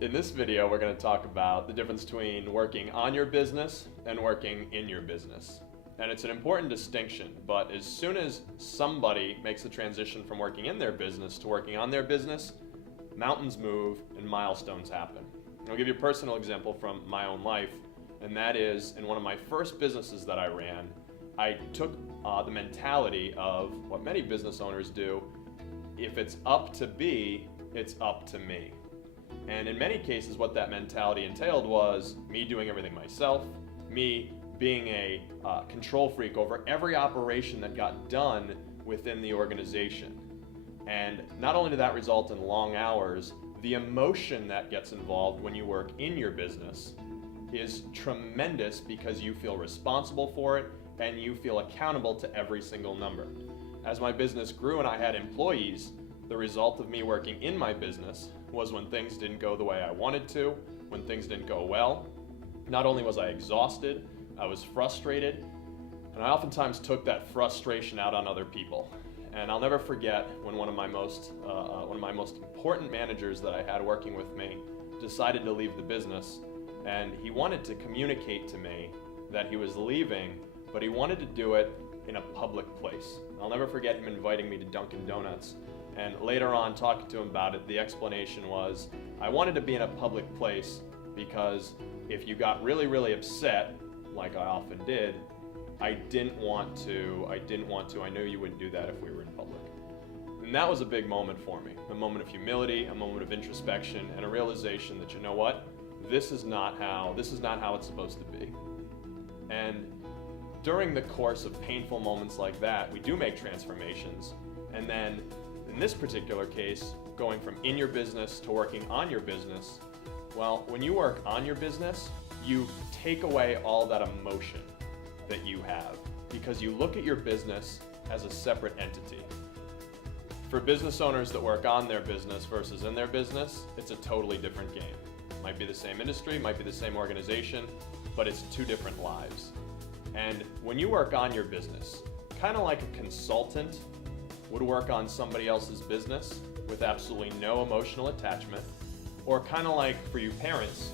In this video, we're going to talk about the difference between working on your business and working in your business. And it's an important distinction, but as soon as somebody makes the transition from working in their business to working on their business, mountains move and milestones happen. I'll give you a personal example from my own life, and that is in one of my first businesses that I ran, I took the mentality of what many business owners do: if it's up to be, it's up to me. And in many cases, what that mentality entailed was me doing everything myself, me being a control freak over every operation that got done within the organization. And not only did that result in long hours, the emotion that gets involved when you work in your business is tremendous because you feel responsible for it and you feel accountable to every single number. As my business grew and I had employees, the result of me working in my business was when things didn't go the way I wanted to, when things didn't go well, not only was I exhausted, I was frustrated, and I oftentimes took that frustration out on other people. And I'll never forget when one of my most important managers that I had working with me decided to leave the business, and he wanted to communicate to me that he was leaving, but he wanted to do it in a public place. I'll never forget him inviting me to Dunkin' Donuts. And later on, talking to him about it, the explanation was, I wanted to be in a public place because if you got really, really upset, like I often did, I didn't want to. I knew you wouldn't do that if we were in public. And that was a big moment for me, a moment of humility, a moment of introspection, and a realization that, you know what, this is not how it's supposed to be. And during the course of painful moments like that, we do make transformations, and then in this particular case, going from in your business to working on your business, well, when you work on your business, you take away all that emotion that you have because you look at your business as a separate entity. For business owners that work on their business versus in their business, it's a totally different game. Might be the same industry, might be the same organization, but it's two different lives. And when you work on your business, kind of like a consultant would work on somebody else's business with absolutely no emotional attachment, or kind of like for you parents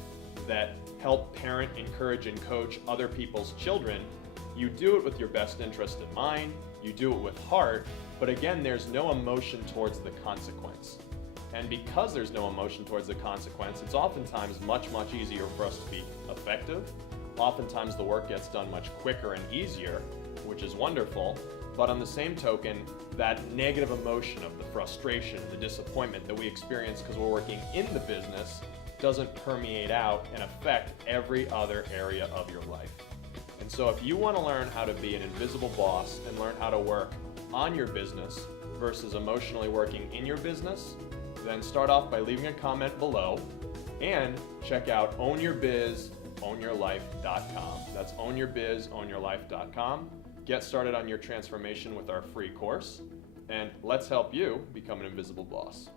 that help parent, encourage, and coach other people's children, you do it with your best interest in mind, you do it with heart, but again, there's no emotion towards the consequence. And because there's no emotion towards the consequence, it's oftentimes much, much easier for us to be effective. Oftentimes the work gets done much quicker and easier, which is wonderful. But on the same token, that negative emotion of the frustration, the disappointment that we experience because we're working in the business doesn't permeate out and affect every other area of your life. And so if you want to learn how to be an invisible boss and learn how to work on your business versus emotionally working in your business, then start off by leaving a comment below and check out ownyourbizownyourlife.com. That's ownyourbizownyourlife.com. Get started on your transformation with our free course, and let's help you become an invisible boss.